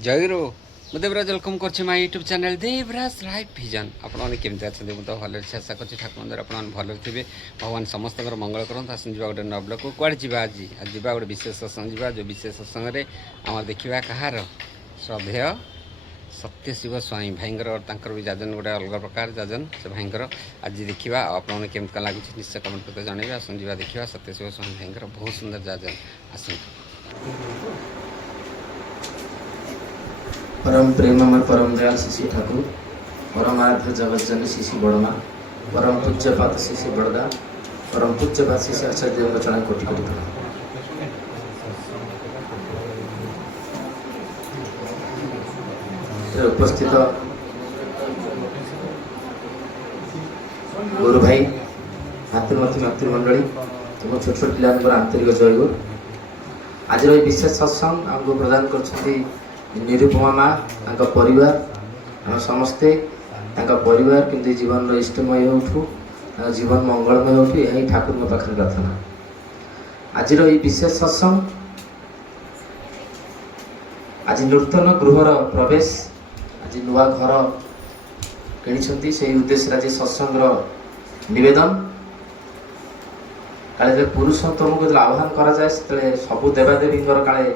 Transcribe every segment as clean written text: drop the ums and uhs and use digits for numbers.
ଜୟଗୁରୁ। ମୁଁ ଦେବରାଜ ୱେଲକମ୍ କରୁଛି my YouTube channel Devraj life vision. ଆପଣମାନେ କେମିତି ଅଛନ୍ତି? ମୁଁ ତ ଭଲରେ ଆଶା କରୁଛି ଠାକୁର ଦ୍ୱାରା ଆପଣମାନେ ଭଲରେ ଥିବେ। ଭଗବାନ ସମସ୍ତଙ୍କର ମଙ୍ଗଳ କରନ୍ତୁ। ଆସନ୍ତୁ ଯିବା ଗୋଟେ ନୂଆ ବ୍ଲଗ୍କୁ। କୁଆଡ଼େ ଯିବା ଆଜି? ଆଜି ଯିବା ଗୋଟେ ବିଶେଷ ସତ୍ସଙ୍ଗ ଯିବା। ଯେଉଁ ବିଶେଷ ସତ୍ସଙ୍ଗରେ ଆମର ଦେଖିବା କାହାର ଶ୍ରଦ୍ଧେୟ ସତ୍ୟଶିବ ସ୍ୱାଇଁ ଭାଇଙ୍କର, ତାଙ୍କର ବି ଯାଜନ ଗୋଟେ ଅଲଗା ପ୍ରକାର ଯାଜନ ସେ ଭାଇଙ୍କର। ଆଜି ଦେଖିବା ଆଉ ଆପଣମାନେ କେମିତି କ'ଣ ଲାଗୁଛି ନିଶ୍ଚୟ କମେଣ୍ଟ କରିତେ ଜଣାଇବେ। ଆସନ୍ତୁ ଯିବା ଦେଖିବା ସତ୍ୟଶିବ ସ୍ୱାଇଁ ଭାଇଙ୍କର ବହୁତ ସୁନ୍ଦର ଯାଜନ। ଆସନ୍ତୁ। परम प्रेममय परम दयाल श्री ठाकुर, परम आराध्य जगतजन श्री बड़मा, परम पूज्यपात श्री बड़दा, परम पूज्यपात श्री आचार्य चरण कोटि कोटि प्रणाम। उपस्थित गुरु भाई, मातृमती मातृमंडली, तुम छोट छोट पिला आंतरिक जयगुर। आज विशेष सत्संग आमको प्रदान कर निरुपमा माँ परिवार आम समस्ते परिवार किंतु जीवन इष्टमय उठू, जीवन मंगलमय उठू, यही ठाकुर पाखे प्रार्थना। आज विशेष सत्संग आज नूतन गृहर प्रवेश, आज नुआ घर कि से उद्देश्य आज सत्संग निवेदन काले पुरुषोत्तम को आह्वान करा जाए सबु देवादेवी काले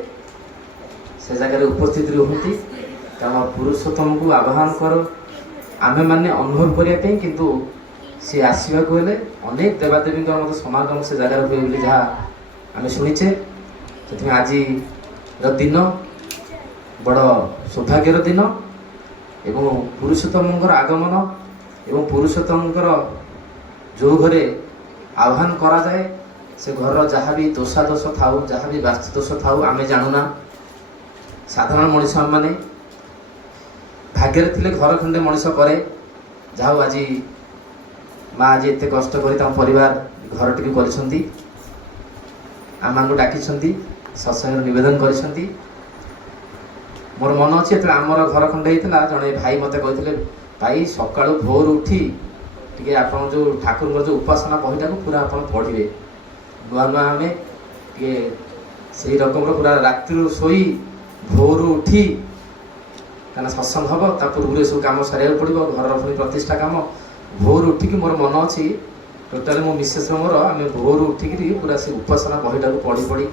से जगह उपस्थित रुहति, कारण पुरुषोत्तम को आह्वान कर आमे माने अनुभव करने किंतु सी आसवा हेले अनेक देवादेवी मत समागम से जगह हुए जहाँ आम शुणीचे। से आज दिन बड़ सौभाग्यर दिन एवं पुरुषोत्तम आगमन एवं पुरुषोत्तम जो घरे आह्वान करा जाए से घर जहाँ भी दोषादोष थाऊ, जहाँ भी वास्तु दोष थाऊ, आमे जानूना साधारण मनीष मैंने भाग्य थे घर खंडे मनीष करे जाऊ। आज माँ आज एत कष्ट कर परिवार घर टी कर आम को डाकी सत्संग नवेदन कर। मोर मन अच्छे जो आमर घर खंडे होता जड़े भाई मत कहते भाई सका भोर उठी टे आप जो ठाकुर जो उपासना बहीटा को पूरा आप पढ़े नुआ नुआ आम से रकम पूरा राति शोई भोर उठी क्या सत्संग हम ता पूर्व सब कम सारे पड़ो घर पुणी प्रतिष्ठा कम भोर उठिकी मोर मन अच्छी टोटाल मो मिसेस मोर आम भोर उठिकी पूरा से उपासना बहीटा को पढ़ी पढ़ी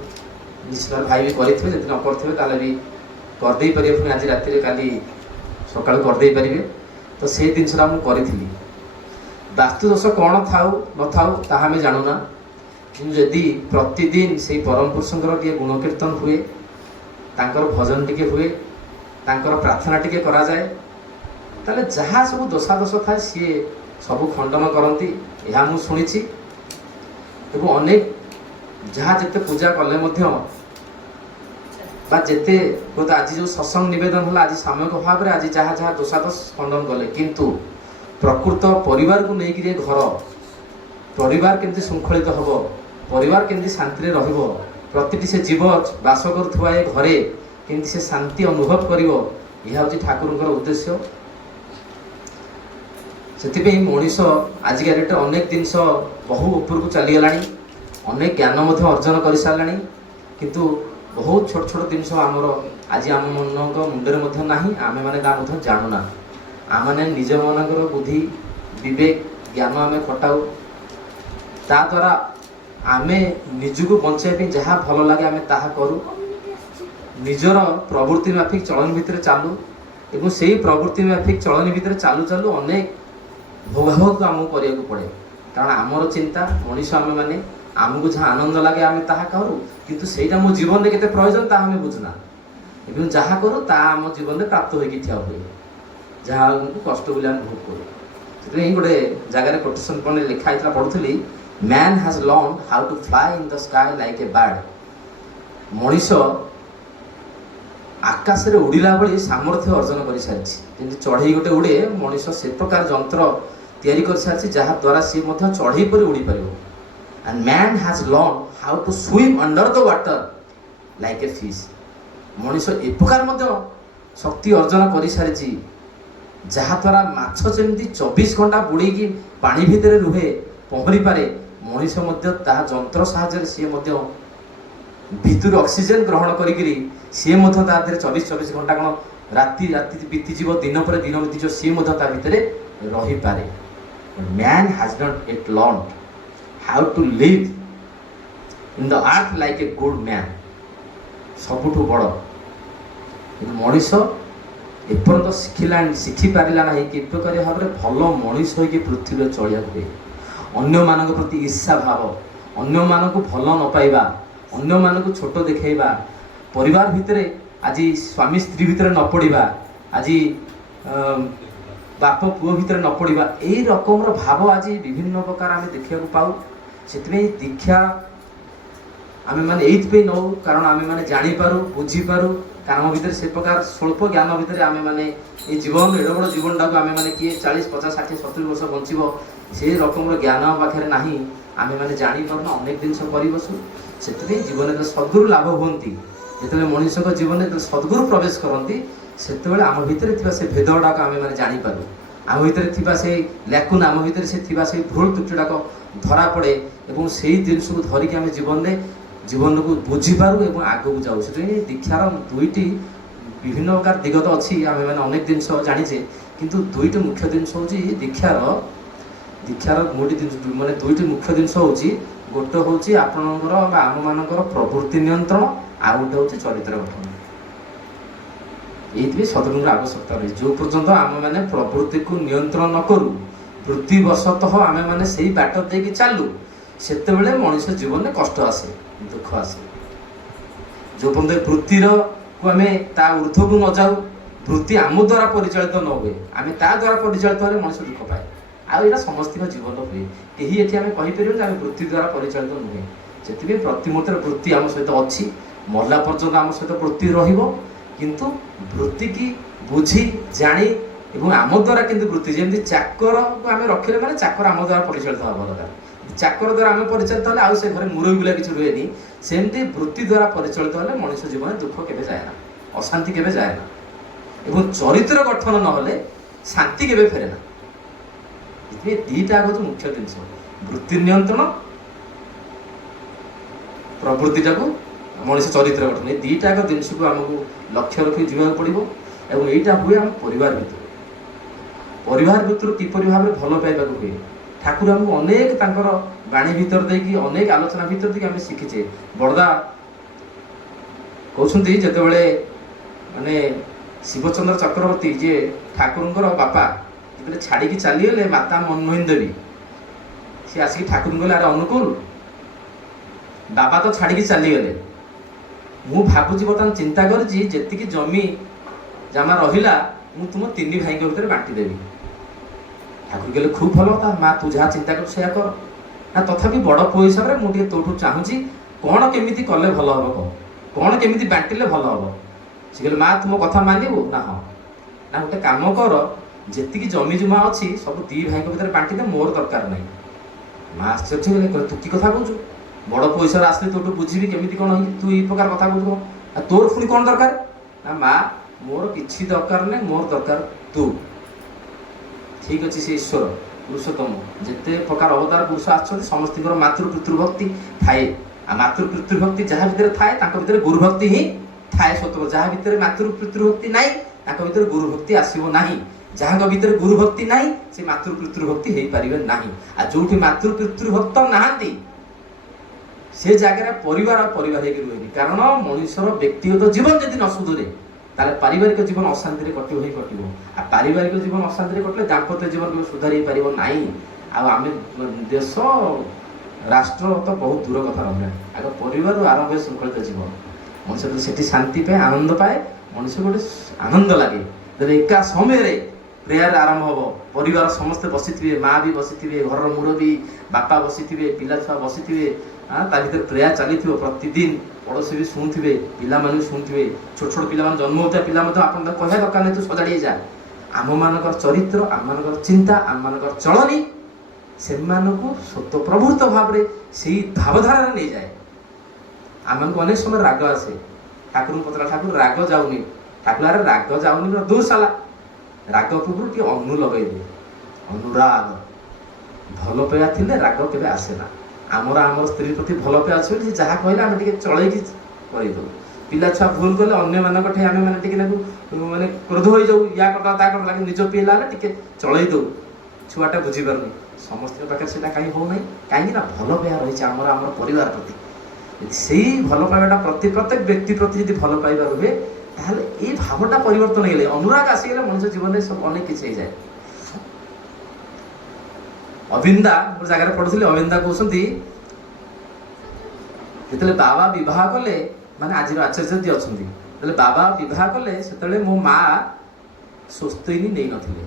निश्चित भाई भी करेंगे जब न करेंगे भी करदे पारे पुणी आज राति काली सका करदे पारे। तो से जिनसा मुझे वास्तु दोष कौन थाऊ न थाऊ ताहा आम जानूना, जदि प्रतिदिन से परम पुरुषंकर टे गुणकीर्तन हुए, तांकर भजन टिके हुए, तांकर प्रार्थना टिके करा जाए, ताले जहाँ सब दोषादोष थाए सी सब खंडन करती यह मुझे शुणी। एवं अनेक जहाँ जिते पूजा कले जिते आज जो सत्संग निवेदन है आज सामूहिक भाव में आज जहाँ जहाँ दोषादोष खंडन कले, किंतु प्रकृत परिवार को लेकिन घर परिवार केमती श्रृंखलित हम, परिवार केमती शांति रहिबो, प्रतिटी से जीव बास करुवा घरे केमती से शांति अनुभव करिवो, यह हूँ ठाकुर उद्देश्य। से मनीष आजिका डेट अनेक जिनस बहु ऊपर को चलीगला, अनेक ज्ञान अर्जन कर सारे, किंतु बहुत छोट छोट जिनस आमर आज आम मन मुंडे ना आम मैंने जानूना। आम मैंने निज मन बुद्धि विवेक ज्ञान आम खटाऊ ता द्वारा आमे निजको बचाई जहाँ भल लगे आम ता करूँ, निजर प्रवृत्ति माफिक चलन भितर चालू एवं से ही प्रवृत्ति माफिक चलन भितर चालू चालू अनेक भोगाभोग आमको करने पड़े। कारण आमर चिंता मनीष आम मैंने आमको जहाँ आनंद लगे आम ता करूँ, किंतु सेटा मो जीवन में केते प्रयोजन ता आम बुझना एवं जहाँ करूँ ता आम जीवन में प्राप्त होगी ठिया हुए, जहाँ कष्ट बोले आम भोग करूँ। से गोटे जगार कोटेसन पढ़े लिखाई पढ़ुली, man has learn how to fly in the sky like a bird. मनीष आकाश रे उड़िला भली सामर्थ्य अर्जन कर सारी, चढ़ई गोटे उड़े मनीष से प्रकार जंत्र तैयारी कर सारी जहाँ द्वारा सी चढ़ई पर उड़ी पार। And man has learn how to swim under the water like a fish. मनीष ए प्रकार शक्ति अर्जन कर सारी जहाँ द्वारा माछ जमी 24 घंटा बुड़ी पानी भितर रुहे पहरी पारे, मनीष जंत्र साहाय्य सी भितर ऑक्सीजन ग्रहण करी ସିଏ ମଧ୍ୟ ତା ଦେହରେ 24 ଘଣ୍ଟା କ'ଣ ରାତି ରାତି ବିତିଯିବ, ଦିନ ପରେ ଦିନ ବିତିଯିବ, ସିଏ ମଧ୍ୟ ତା ଭିତରେ ରହିପାରେ। Man has not yet learn how to live in the earth like a good man. ସବୁଠୁ ବଡ଼ କିନ୍ତୁ ମଣିଷ ଏପର୍ଯ୍ୟନ୍ତ ଶିଖିପାରିଲା ନାହିଁ କିପରି ଭାବରେ ଭଲ ମଣିଷ ହୋଇକି ପୃଥିବୀରେ ଚଳିବାକୁ ହୁଏ। ଅନ୍ୟମାନଙ୍କ ପ୍ରତି ଈର୍ଷା ଭାବ, ଅନ୍ୟମାନଙ୍କୁ ଭଲ ନ ପାଇବା, ଅନ୍ୟମାନଙ୍କୁ ଛୋଟ ଦେଖାଇବା, ପରିବାର ଭିତରେ ଆଜି ସ୍ୱାମୀ ସ୍ତ୍ରୀ ଭିତରେ ନ ପଡ଼ିବା, ଆଜି ବାପ ପୁଅ ଭିତରେ ନ ପଡ଼ିବା, ଏଇ ରକମର ଭାବ ଆଜି ବିଭିନ୍ନ ପ୍ରକାର ଆମେ ଦେଖିବାକୁ ପାଉ। ସେଥିପାଇଁ ଦୀକ୍ଷା ଆମେମାନେ ଏଇଥିପାଇଁ ନେଉ କାରଣ ଆମେମାନେ ଜାଣିପାରୁ, ବୁଝିପାରୁ, କାରଣ ଆମ ଭିତରେ ସେ ପ୍ରକାର ସ୍ୱଳ୍ପ ଜ୍ଞାନ ଭିତରେ ଆମେମାନେ ଏଇ ଜୀବନ ଏଡ଼େ ବଡ଼ ଜୀବନଟାକୁ ଆମେମାନେ କିଏ 40, 50, 60, 70 ବର୍ଷ ବଞ୍ଚିବ ସେ ରକମର ଜ୍ଞାନ ଆମ ପାଖରେ ନାହିଁ। ଆମେମାନେ ଜାଣିପାରୁନା, ଅନେକ ଜିନିଷ କରିବସୁ। ସେଥିପାଇଁ ଜୀବନରେ ସଦ୍ଗୁରୁ ଲାଭ ହୁଅନ୍ତି। ଯେତେବେଳେ ମଣିଷଙ୍କ ଜୀବନରେ ଯେତେବେଳେ ସଦ୍ଗୁରୁ ପ୍ରବେଶ କରନ୍ତି ସେତେବେଳେ ଆମ ଭିତରେ ଥିବା ସେ ଭେଦ ଗୁଡ଼ାକ ଆମେମାନେ ଜାଣିପାରୁ। ଆମ ଭିତରେ ଥିବା ସେଇ ଲ୍ୟାକୁନା, ଆମ ଭିତରେ ସେ ଥିବା ସେଇ ଭୁଲ ତ୍ରୁଟି ଗୁଡ଼ାକ ଧରା ପଡ଼େ ଏବଂ ସେଇ ଜିନିଷକୁ ଧରିକି ଆମେ ଜୀବନକୁ ବୁଝିପାରୁ ଏବଂ ଆଗକୁ ଯାଉ। ସେଥିପାଇଁ ଦୀକ୍ଷାର ଦୁଇଟି ବିଭିନ୍ନ ପ୍ରକାର ଦିଗ ତ ଅଛି, ଆମେମାନେ ଅନେକ ଜିନିଷ ଜାଣିଛେ, କିନ୍ତୁ ଦୁଇଟି ମୁଖ୍ୟ ଜିନିଷ ହେଉଛି ଦୀକ୍ଷାର ଦୁଇଟି ମୁଖ୍ୟ ଜିନିଷ ହେଉଛି, ଗୋଟେ ହେଉଛି ଆପଣଙ୍କର ବା ଆମମାନଙ୍କର ପ୍ରବୃତ୍ତି ନିୟନ୍ତ୍ରଣ, ଆଉ ଗୋଟେ ହେଉଛି ଚରିତ୍ର ଗଠନ। ଏଇଥିପାଇଁ ସଦ୍ଗୁରୁଙ୍କର ଆବଶ୍ୟକତା ରହିଛି। ଯେଉଁ ପର୍ଯ୍ୟନ୍ତ ଆମେମାନେ ପ୍ରବୃତ୍ତିକୁ ନିୟନ୍ତ୍ରଣ ନ କରୁ, ବୃତ୍ତିବଶତଃ ଆମେମାନେ ସେଇ ବାଟ ଦେଇକି ଚାଲୁ, ସେତେବେଳେ ମଣିଷ ଜୀବନରେ କଷ୍ଟ ଆସେ, ଦୁଃଖ ଆସେ। ଯେଉଁ ପର୍ଯ୍ୟନ୍ତ ବୃତ୍ତିରକୁ ଆମେ ତା ଊର୍ଦ୍ଧ୍ୱକୁ ନ ଯାଉ, ବୃତ୍ତି ଆମ ଦ୍ୱାରା ପରିଚାଳିତ ନ ହୁଏ, ଆମେ ତା ଦ୍ୱାରା ପରିଚାଳିତ ହେଲେ ମଣିଷ ଦୁଃଖ ପାଏ। ଆଉ ଏଇଟା ସମସ୍ତଙ୍କ ଜୀବନ ହୁଏ। କେହି ଏଠି ଆମେ କହିପାରିବୁ ଯେ ଆମେ ବୃତ୍ତି ଦ୍ୱାରା ପରିଚାଳିତ ନୁହେଁ। ସେଥିପାଇଁ ପ୍ରତି ମୁହୂର୍ତ୍ତରେ ବୃତ୍ତି ଆମ ସହିତ ଅଛି, ମଲା ପର୍ଯ୍ୟନ୍ତ ଆମ ସହିତ ବୃତ୍ତି ରହିବ। କିନ୍ତୁ ବୃତ୍ତିକି ବୁଝି ଜାଣି ଏବଂ ଆମ ଦ୍ୱାରା କିନ୍ତୁ ବୃତ୍ତି, ଯେମିତି ଚାକରକୁ ଆମେ ରଖିଲେ ମାନେ ଚାକର ଆମ ଦ୍ୱାରା ପରିଚାଳିତ ହେବା ଦରକାର। ଚାକର ଦ୍ୱାରା ଆମେ ପରିଚାଳିତ ହେଲେ ଆଉ ସେ ଘରେ ମୁରବି ଗୁଲା କିଛି ରୁହେନି। ସେମିତି ବୃତ୍ତି ଦ୍ୱାରା ପରିଚାଳିତ ହେଲେ ମଣିଷ ଜୀବନରେ ଦୁଃଖ କେବେ ଯାଏ ନା, ଅଶାନ୍ତି କେବେ ଯାଏ ନା, ଏବଂ ଚରିତ୍ର ଗଠନ ନହେଲେ ଶାନ୍ତି କେବେ ଫେରେ ନା। ଏ ଦୁଇଟା ହେଉଛି ମୁଖ୍ୟ ଜିନିଷ, ବୃତ୍ତି ନିୟନ୍ତ୍ରଣ, ପ୍ରବୃତ୍ତିଟାକୁ ମଣିଷ ଚରିତ୍ର ଗଠନ। ଏ ଦୁଇଟାକ ଜିନିଷକୁ ଆମକୁ ଲକ୍ଷ୍ୟ ରଖି ଯିବାକୁ ପଡ଼ିବ। ଏବଂ ଏଇଟା ହୁଏ ଆମ ପରିବାର ଭିତରେ। ପରିବାର ଭିତରୁ କିପରି ଭାବରେ ଭଲ ପାଇବାକୁ ହୁଏ, ଠାକୁର ଆମକୁ ଅନେକ ତାଙ୍କର ବାଣୀ ଭିତର ଦେଇକି, ଅନେକ ଆଲୋଚନା ଭିତର ଦେଇକି ଆମେ ଶିଖିଛେ। ବଡ଼ଦା କହୁଛନ୍ତି ଯେତେବେଳେ ମାନେ ଶିବଚନ୍ଦ୍ର ଚକ୍ରବର୍ତ୍ତୀ ଯିଏ ଠାକୁରଙ୍କର ବାପା ଯେତେବେଳେ ଛାଡ଼ିକି ଚାଲିଗଲେ ମାତା ମନମୋହିନୀ ଦେବୀ, ସେ ଆସିକି ଠାକୁରଙ୍କୁ କହିଲେ, ଆରେ ଅନୁକୂଳ, ବାବା ତ ଛାଡ଼ିକି ଚାଲିଗଲେ, ମୁଁ ଭାବୁଛି ବର୍ତ୍ତମାନ ଚିନ୍ତା କରିଛି ଯେତିକି ଜମି ଜମା ରହିଲା ମୁଁ ତୁମ 3 ଭାଇଙ୍କ ଭିତରେ ବାଣ୍ଟିଦେବି। ଠାକୁର କହିଲେ ଖୁବ୍ ଭଲ କଥା, ମା ତୁ ଯାହା ଚିନ୍ତା କରୁଛୁ ସେଇଆ କର। ନା ତଥାପି ବଡ଼ ପୁଅ ହିସାବରେ ମୁଁ ଟିକେ ତୋଠୁ ଚାହୁଁଛି କ'ଣ କେମିତି କଲେ ଭଲ ହେବ, କ'ଣ କେମିତି ବାଣ୍ଟିଲେ ଭଲ ହେବ। ସେ କହିଲେ ମା ତୁ ମୋ କଥା ମାନିବୁ ନା? ହଁ। ନା ଗୋଟେ କାମ କର, ଯେତିକି ଜମି ଜମା ଅଛି ସବୁ 2 ଭାଇଙ୍କ ଭିତରେ ବାଣ୍ଟିଦେ, ମୋର ଦରକାର ନାହିଁ। ମା ଆଶ୍ଚର୍ଯ୍ୟ ହେଲେ, କହିଲେ ତୁ କି କଥା କହୁଛୁ? ବଡ଼ ପୁଅ ହିସାବରେ ଆସିଲେ ତୋଠୁ ବୁଝିବି କେମିତି କ'ଣ ହେଇଛି, ତୁ ଏଇ ପ୍ରକାର କଥା କହୁଛୁ, ଆଉ ତୋର ପୁଣି କ'ଣ ଦରକାର? ନା ମା ମୋର କିଛି ଦରକାର ନାହିଁ, ମୋର ଦରକାର ତୁ। ଠିକ୍ ଅଛି, ସେ ଈଶ୍ୱର ପୁରୁଷୋତ୍ତମ, ଯେତେ ପ୍ରକାର ଅବତାର ପୁରୁଷ ଆସିଛନ୍ତି ସମସ୍ତଙ୍କର ମାତୃ ପିତୃଭକ୍ତି ଥାଏ। ଆଉ ମାତୃ ପିତୃଭକ୍ତି ଯାହା ଭିତରେ ଥାଏ ତାଙ୍କ ଭିତରେ ଗୁରୁଭକ୍ତି ହିଁ ଥାଏ ସତ। ଯାହା ଭିତରେ ମାତୃ ପିତୃଭକ୍ତି ନାହିଁ ତାଙ୍କ ଭିତରେ ଗୁରୁଭକ୍ତି ଆସିବ ନାହିଁ। ଯାହାଙ୍କ ଭିତରେ ଗୁରୁଭକ୍ତି ନାହିଁ ସେ ମାତୃ ପିତୃଭକ୍ତି ହେଇପାରିବେ ନାହିଁ। ଆଉ ଯୋଉଠି ମାତୃ ପିତୃଭକ୍ତ ନାହାନ୍ତି ସେ ଜାଗାରେ ପରିବାର ହେଇକି ରୁହେନି। କାରଣ ମଣିଷର ବ୍ୟକ୍ତିଗତ ଜୀବନ ଯଦି ନ ସୁଧୁରେ ତାହେଲେ ପାରିବାରିକ ଜୀବନ ଅଶାନ୍ତିରେ କଟିବ। ଆଉ ପାରିବାରିକ ଜୀବନ ଅଶାନ୍ତିରେ କଟିଲେ ଦାମ୍ପତ୍ୟ ଜୀବନ କେବେ ସୁଧାରି ହେଇପାରିବ ନାହିଁ। ଆଉ ଆମେ ଦେଶ ରାଷ୍ଟ୍ର ତ ବହୁତ ଦୂର କଥା ରହିଲାଣି। ଆଗ ପରିବାରରୁ ଆରମ୍ଭ ହୁଏ ଶୃଙ୍ଖଳିତ ଜୀବନ। ମଣିଷ ଯଦି ସେଠି ଶାନ୍ତି ପାଏ, ଆନନ୍ଦ ପାଏ, ମଣିଷ ଗୋଟେ ଆନନ୍ଦ ଲାଗେ। ଯଦି ଏକା ସମୟରେ ପ୍ରେୟାର ଆରମ୍ଭ ହେବ, ପରିବାର ସମସ୍ତେ ବସିଥିବେ, ମା ବି ବସିଥିବେ, ଘରର ମୁରବୀ ବାପା ବସିଥିବେ, ପିଲା ଛୁଆ ବସିଥିବେ, ତା ଭିତରେ ପ୍ରେୟାର ଚାଲିଥିବ ପ୍ରତିଦିନ, ପଡ଼ୋଶୀ ବି ଶୁଣୁଥିବେ, ପିଲାମାନେ ବି ଶୁଣୁଥିବେ। ଛୋଟ ଛୋଟ ପିଲାମାନେ ଜନ୍ମ ହେଉଥିବା ପିଲା ମଧ୍ୟ ଆପଣ ତାକୁ କହିବା ଦରକାର ନାହିଁ ତୁ ସଜାଡ଼ି ଯା। ଆମମାନଙ୍କର ଚରିତ୍ର, ଆମମାନଙ୍କର ଚିନ୍ତା, ଆମମାନଙ୍କର ଚଳନୀ ସେମାନଙ୍କୁ ସ୍ୱତଃପ୍ରବୃତ୍ତ ଭାବରେ ସେଇ ଭାବଧାରାରେ ନେଇଯାଏ। ଆମମାନଙ୍କୁ ଅନେକ ସମୟ ରାଗ ଆସେ, ଠାକୁରଙ୍କୁ ପଚରା ଠାକୁର ରାଗ ଯାଉନି, ଠାକୁର ଆରେ ରାଗ ଯାଉନି ଦୋଷ ହେଲା। ରାଗ ପୂର୍ବରୁ ଟିକେ ଅନୁ ଲଗେଇଦିଏ, ଅନୁରାଗ। ଭଲ ପାଇବା ଥିଲେ ରାଗ କେବେ ଆସେ ନା। ଆମର ସ୍ତ୍ରୀ ପ୍ରତି ଭଲ ପାଇବା ଅଛି ବୋଲି ସେ ଯାହା କହିଲେ ଆମେ ଟିକେ ଚଳେଇକି କରିଦେବୁ। ପିଲା ଛୁଆ ଭୁଲ କଲେ ଅନ୍ୟମାନଙ୍କ ଠେଇ ଆମେ ମାନେ ଟିକେ ନାକୁ ମାନେ କ୍ରୋଧ ହୋଇଯାଉ, ୟା କଥା ତା କଥା ଲାଗି, ନିଜ ପିଲା ହେଲେ ଟିକେ ଚଳେଇ ଦଉ, ଛୁଆଟା ବୁଝିପାରୁନି। ସମସ୍ତଙ୍କ ପାଖରେ ସେଇଟା କାହିଁ ହଉନାହିଁ? କାହିଁକି ନା ଭଲ ପାଇବା ରହିଛି ଆମର ପରିବାର ପ୍ରତି। ସେଇ ଭଲ ପାଇବାଟା ପ୍ରତ୍ୟେକ ବ୍ୟକ୍ତି ପ୍ରତି ଯଦି ଭଲ ପାଇବା ରୁହେ, ତାହେଲେ ଏଇ ଭାବଟା ପରିବର୍ତ୍ତନ ହେଇଗଲେ, ଅନୁରାଗ ଆସିଗଲେ ମଣିଷ ଜୀବନରେ ସବୁ ଅନେକ କିଛି ହେଇଯାଏ। ଅବିନ୍ଦା ଗୋଟେ ଜାଗାରେ ପଢୁଥିଲି, ଅବିନ୍ଦା କହୁଛନ୍ତି ଯେତେବେଳେ ବାବା ବିବାହ କଲେ, ମାନେ ଆଜିର ଆଚାର୍ଯ୍ୟ ଯିଏ ଅଛନ୍ତି, ଯେତେବେଳେ ବାବା ବିବାହ କଲେ ସେତେବେଳେ ମୋ ମା ସ୍ୱସ୍ତିନୀ ନେଇନଥିଲେ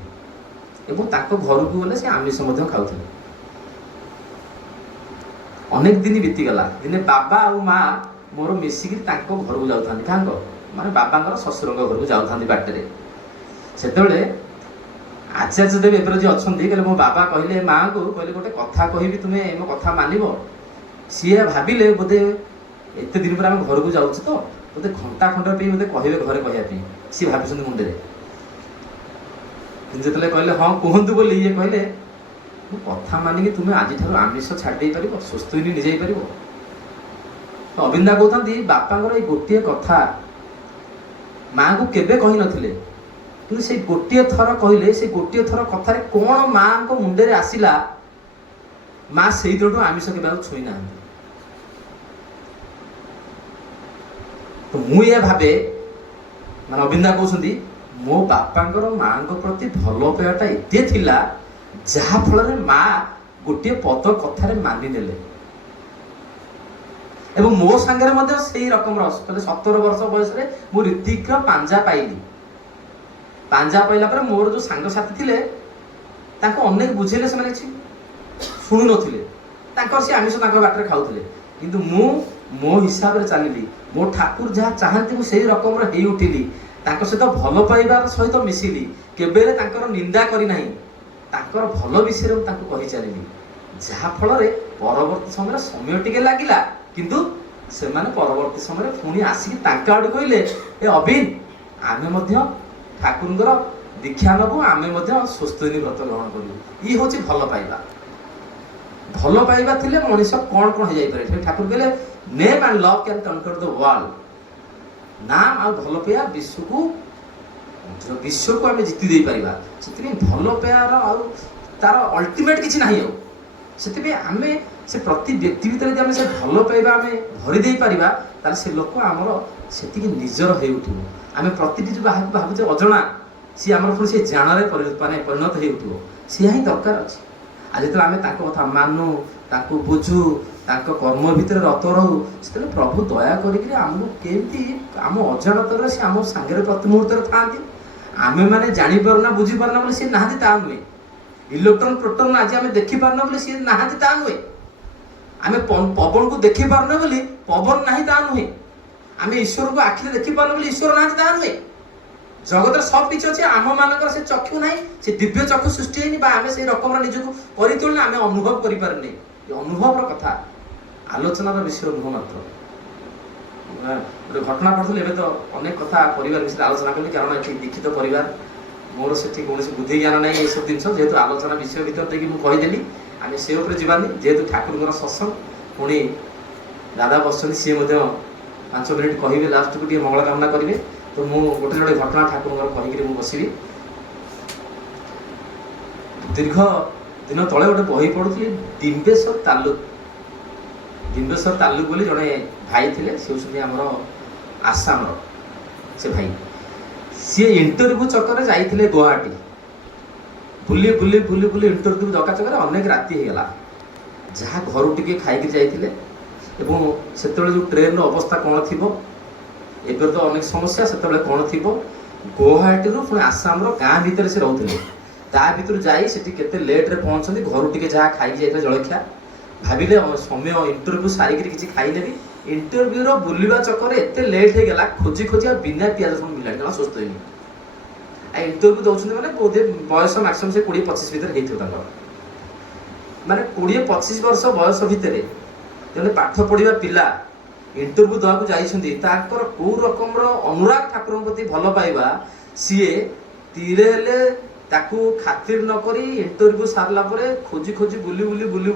ଏବଂ ତାଙ୍କ ଘରକୁ ଗଲେ ସେ ଆମିଷ ମଧ୍ୟ ଖାଉଥିଲେ। ଅନେକ ଦିନ ବିତିଗଲା। ଦିନେ ବାବା ଆଉ ମା ମୋର ମିଶିକି ତାଙ୍କ ଘରକୁ ଯାଉଥାନ୍ତି। କାହାଙ୍କ? ମାନେ ବାବାଙ୍କର ଶ୍ୱଶୁରଙ୍କ ଘରକୁ ଯାଉଥାନ୍ତି ବାଟରେ। ସେତେବେଳେ ଆଚାର୍ଯ୍ୟ ଦେବ ଏବେ ଯିଏ ଅଛନ୍ତି କହିଲେ, ମୋ ବାବା କହିଲେ ମାଆଙ୍କୁ, କହିଲେ ଗୋଟେ କଥା କହିବି, ତୁମେ ମୋ କଥା ମାନିବ? ସିଏ ଭାବିଲେ ବୋଧେ ଏତେ ଦିନ ପରେ ଆମେ ଘରକୁ ଯାଉଛୁ ତ, ବୋଧେ ଘଣ୍ଟା ଖଣ୍ଡ ପାଇଁ ବୋଧେ କହିବେ ଘରେ କହିବା ପାଇଁ, ସିଏ ଭାବିଛନ୍ତି ମୁଣ୍ଡରେ। କିନ୍ତୁ ଯେତେବେଳେ କହିଲେ ହଁ କୁହନ୍ତୁ ବୋଲି, ଇଏ କହିଲେ ମୁଁ କଥା ମାନିକି ତୁମେ ଆଜିଠାରୁ ଆମିଷ ଛାଡ଼ି ଦେଇପାରିବ, ସ୍ୱସ୍ତିନୀ ନିଜେଇ ପାରିବ? ଅବିନ୍ଦା କହୁଥାନ୍ତି ବାପାଙ୍କର ଏଇ ଗୋଟିଏ କଥା ମାଆଙ୍କୁ କେବେ କହିନଥିଲେ, କିନ୍ତୁ ସେଇ ଗୋଟିଏ ଥର କହିଲେ, ସେଇ ଗୋଟିଏ ଥର କଥାରେ କଣ ମାଆଙ୍କ ମୁଣ୍ଡରେ ଆସିଲା, ମା ସେଇ ଦିନଠୁ ଆମିଷ କେବେ ଆଉ ଛୁଇଁ ନାହାନ୍ତି। ତ ମୁଁ ଏହା ଭାବେ, ମାନେ ଅବିନ୍ଦା କହୁଛନ୍ତି ମୋ ବାପାଙ୍କର ମାଆଙ୍କ ପ୍ରତି ଭଲ ପାଇବାଟା ଏତେ ଥିଲା, ଯାହା ଫଳରେ ମା ଗୋଟିଏ ପଦ କଥାରେ ମାନିନେଲେ। ଏବଂ ମୋ ସାଙ୍ଗରେ ମଧ୍ୟ ସେଇ ରକମର 17 ବର୍ଷ ବୟସରେ ମୁଁ ଋତିକର ପାଞ୍ଜା ପାଇଲି। ପାଞ୍ଜା ପାଇଲା ପରେ ମୋର ଯୋଉ ସାଙ୍ଗସାଥି ଥିଲେ ତାଙ୍କୁ ଅନେକ ବୁଝେଇଲେ, ସେମାନେ କିଛି ଶୁଣୁ ନଥିଲେ, ତାଙ୍କର ସେ ଆମିଷ ତାଙ୍କ ବାଟରେ ଖାଉଥିଲେ। କିନ୍ତୁ ମୁଁ ମୋ ହିସାବରେ ଚାଲିଲି, ମୋ ଠାକୁର ଯାହା ଚାହାନ୍ତି ମୁଁ ସେଇ ରକମର ହେଇ ଉଠିଲି, ତାଙ୍କ ସହିତ ଭଲ ପାଇବାର ସହିତ ମିଶିଲି, କେବେ ତାଙ୍କର ନିନ୍ଦା କରିନାହିଁ, ତାଙ୍କର ଭଲ ବିଷୟରେ ମୁଁ ତାଙ୍କୁ କହି ଚାଲିଲି। ଯାହା ଫଳରେ ପରବର୍ତ୍ତୀ ସମୟରେ ସମୟ ଟିକେ ଲାଗିଲା, କିନ୍ତୁ ସେମାନେ ପରବର୍ତ୍ତୀ ସମୟରେ ପୁଣି ଆସିକି ତାଙ୍କ ଆଡୁ କହିଲେ, ଏ ଅବିନ ଆମେ ମଧ୍ୟ ଠାକୁରଙ୍କର ଦୀକ୍ଷା ନେବୁ, ଆମେ ମଧ୍ୟ ସ୍ୱସ୍ତିନୀ ବ୍ରତ ଗ୍ରହଣ କରିବୁ। ଇଏ ହଉଛି ଭଲ ପାଇବା। ଭଲ ପାଇବା ଥିଲେ ମଣିଷ କଣ କଣ ହେଇଯାଇପାରେ। ଠାକୁର କହିଲେ name and love can conquer the world. ନାମ ଆଉ ଭଲ ପାଇବା ବିଶ୍ୱକୁ ଆମେ ଜିତି ଦେଇପାରିବା। ସେଥିପାଇଁ ଭଲ ପାଇବାର ଆଉ ତାର ଅଲ୍ଟିମେଟ୍ କିଛି ନାହିଁ। ଆଉ ସେଥିପାଇଁ ଆମେ ସେ ପ୍ରତି ବ୍ୟକ୍ତି ଭିତରେ ଯଦି ଆମେ ସେ ଭଲ ପାଇବା ଆମେ ଭରି ଦେଇପାରିବା, ତାହେଲେ ସେ ଲୋକ ଆମର ସେତିକି ନିଜର ହେଇ ଉଠିବ। ଆମେ ପ୍ରତିଟି ଯେଉଁ ଭାବୁଛେ ଅଜଣା, ସିଏ ଆମର ପୁଣି ସେ ଜାଣରେ ପରିଣତ ହେଇ ଉଠିବ। ସେଇଆ ହିଁ ଦରକାର ଅଛି। ଆଉ ଯେତେବେଳେ ଆମେ ତାଙ୍କ କଥା ମାନୁ, ତାଙ୍କୁ ବୁଝୁ, ତାଙ୍କ କର୍ମ ଭିତରେ ରତ ରହୁ, ସେତେବେଳେ ପ୍ରଭୁ ଦୟା କରିକିରି ଆମକୁ କେମିତି ଆମ ଅଜାଣତରେ ସେ ଆମ ସାଙ୍ଗରେ ପ୍ରତି ମୁହୂର୍ତ୍ତରେ ଥାଆନ୍ତି। ଆମେମାନେ ଜାଣିପାରୁନା, ବୁଝିପାରୁନା ବୋଲି ସିଏ ନାହାନ୍ତି ତାହା ନୁହେଁ। ଇଲେକ୍ଟ୍ରନ୍ ପ୍ରୋଟନ୍ ଆଜି ଆମେ ଦେଖିପାରୁନା ବୋଲି ସିଏ ନାହାନ୍ତି ତାହା ନୁହେଁ। ଆମେ ପବନକୁ ଦେଖିପାରୁନେ ବୋଲି ପବନ ନାହିଁ ତାହା ନୁହେଁ। ଆମେ ଈଶ୍ୱରଙ୍କୁ ଆଖିରେ ଦେଖିପାରୁନେ ବୋଲି ଈଶ୍ୱର ନାହାନ୍ତି ତାହା ନୁହେଁ। ଜଗତରେ ସବୁ କିଛି ଅଛି, ଆମ ମାନଙ୍କର ସେ ଚକ୍ଷୁ ନାହିଁ, ସେ ଦିବ୍ୟ ଚକ୍ଷୁ ସୃଷ୍ଟି ହେଇନି, ବା ଆମେ ସେଇ ରକମର ନିଜକୁ କରିତୋଳିନେ ଆମେ ଅନୁଭବ କରିପାରୁନେ। ଏ ଅନୁଭବର କଥା, ଆଲୋଚନାର ବିଷୟ ନୁହଁ ମାତ୍ର। ଗୋଟେ ଘଟଣା ପଢୁଥିଲି, ଏବେ ତ ଅନେକ କଥା ପରିବାର ବିଷୟରେ ଆଲୋଚନା କଲି, କାରଣ ଏଠି ଦୀକ୍ଷିତ ପରିବାର, ମୋର ସେଠି କୌଣସି ବୁଦ୍ଧି ଜ୍ଞାନ ନାହିଁ ଏସବୁ ଜିନିଷ। ଯେହେତୁ ଆଲୋଚନା ବିଷୟ ଭିତରେ ଦେଇକି ମୁଁ କହିଦେଲି, ଆମେ ସେ ଉପରେ ଯିବାନି। ଯେହେତୁ ଠାକୁରଙ୍କର ସତ୍ସଙ୍ଗ, ପୁଣି ଦାଦା ବସିଛନ୍ତି, ସିଏ ମଧ୍ୟ 5 ମିନିଟ୍ କହିବେ, ଲାଷ୍ଟକୁ ଟିକେ ମଙ୍ଗଳ କାମନା କରିବେ। ତ ମୁଁ ଗୋଟେ ଘଟଣା ଠାକୁରଙ୍କର କହିକିରି ମୁଁ ବସିବି। ଦୀର୍ଘ ଦିନ ତଳେ ଗୋଟେ ବହି ପଢୁଥିଲି, ଡିମ୍ବେଶ୍ୱର ତାଲୁକ ବୋଲି ଜଣେ ଭାଇ ଥିଲେ। ସେ ହେଉଛନ୍ତି ଆମର ଆସାମର ସେ ଭାଇ। ସିଏ ଇଣ୍ଟରଭ୍ୟୁ ଚକରେ ଯାଇଥିଲେ ଗୁଆହାଟୀ। ବୁଲି ଇଣ୍ଟରଭ୍ୟୁ ଦକା ଚକରେ ଅନେକ ରାତି ହେଇଗଲା। ଯାହା ଘରୁ ଟିକେ ଖାଇକି ଯାଇଥିଲେ, ଏବଂ ସେତେବେଳେ ଯେଉଁ ଟ୍ରେନର ଅବସ୍ଥା କ'ଣ ଥିବ, ଏବେ ତ ଅନେକ ସମସ୍ୟା, ସେତେବେଳେ କ'ଣ ଥିବ। ଗୁଆହାଟୀରୁ ପୁଣି ଆସାମର ଗାଁ ଭିତରେ ସେ ରହୁଥିଲେ। ତା ଭିତରୁ ଯାଇ ସେଠି କେତେ ଲେଟ୍ରେ ପହଞ୍ଚନ୍ତି, ଘରୁ ଟିକେ ଯାହା ଖାଇକି ଯାଇଥିଲେ ଜଳଖିଆ। ଭାବିଲେ ସମୟ ଇଣ୍ଟରଭ୍ୟୁ ସାରିକିରି କିଛି ଖାଇନେବି। ଇଣ୍ଟରଭ୍ୟୁର ବୁଲିବା ଚକରେ ଏତେ ଲେଟ୍ ହେଇଗଲା, ଖୋଜି ଆଉ ବିନା ପିଆଜ ରସୁଣ ମିଳିଲାନି, କାରଣ ସୁସ୍ଥ ହେଇନି। ଆଉ ଇଣ୍ଟରଭ୍ୟୁ ଦେଉଛନ୍ତି ମାନେ ବୋଧେ ବୟସ ମ୍ୟାକ୍ସିମମ୍ ସେ 20-25 ଭିତରେ ହେଇଥିବ ତାଙ୍କର। ମାନେ 20-25 ବର୍ଷ ବୟସ ଭିତରେ ଜଣେ ପାଠ ପଢିବା ପିଲା ଇଣ୍ଟରଭ୍ୟୁ ଦେବାକୁ ଯାଇଛନ୍ତି, ତାଙ୍କର କୋଉ ରକମର ଅନୁରାଗ ଠାକୁରଙ୍କ ପ୍ରତି ଭଲ ପାଇବା, ସିଏ ତୀରେ ହେଲେ ତାକୁ ଖାତିର ନ କରି ଇଣ୍ଟରଭ୍ୟୁ ସାରିଲା ପରେ ଖୋଜି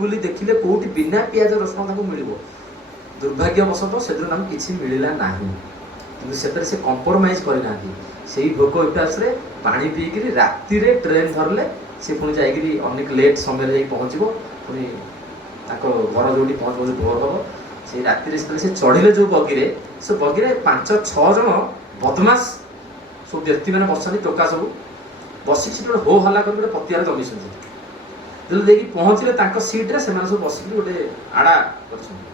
ବୁଲି ଦେଖିଲେ କୋଉଠି ବିନା ପିଆଜ ରସୁଣ ତାକୁ ମିଳିବ। ଦୁର୍ଭାଗ୍ୟବଶତଃ ସେଦିନ ତାଙ୍କୁ କିଛି ମିଳିଲା ନାହିଁ। କିନ୍ତୁ ସେଥିରେ ସେ କମ୍ପ୍ରମାଇଜ୍ କରିନାହାନ୍ତି। ସେଇ ଭୋକ ଉପାସରେ ପାଣି ପିଇକିରି ରାତିରେ ଟ୍ରେନ୍ ଧରିଲେ ସେ ପୁଣି ଯାଇକିରି ଅନେକ ଲେଟ୍ ସମୟରେ ଯାଇକି ପହଞ୍ଚିବ, ପୁଣି ତାଙ୍କ ଘର ଯୋଉଠି ପହଞ୍ଚିବ ଭୋର ହେବ। ସେଇ ରାତିରେ ଯେତେବେଳେ ସେ ଚଢ଼ିଲେ ଯେଉଁ ବଗିରେ, ସେ ବଗିରେ 5-6 ଜଣ ବଦମାସ ସବୁ ବ୍ୟକ୍ତିମାନେ ବସନ୍ତି, ଟୋକା ସବୁ ବସିକି ସେଠି ଗୋଟେ ହୋ ହଲ୍ଲା କରି ଗୋଟେ ପତିଆରେ ଜମିଛନ୍ତି। ଯେତେବେଳେ ଯାଇକି ପହଞ୍ଚିଲେ ତାଙ୍କ ସିଟ୍ରେ ସେମାନେ ସବୁ ବସିକି ଗୋଟେ ଆଡ଼ା କରିଛନ୍ତି।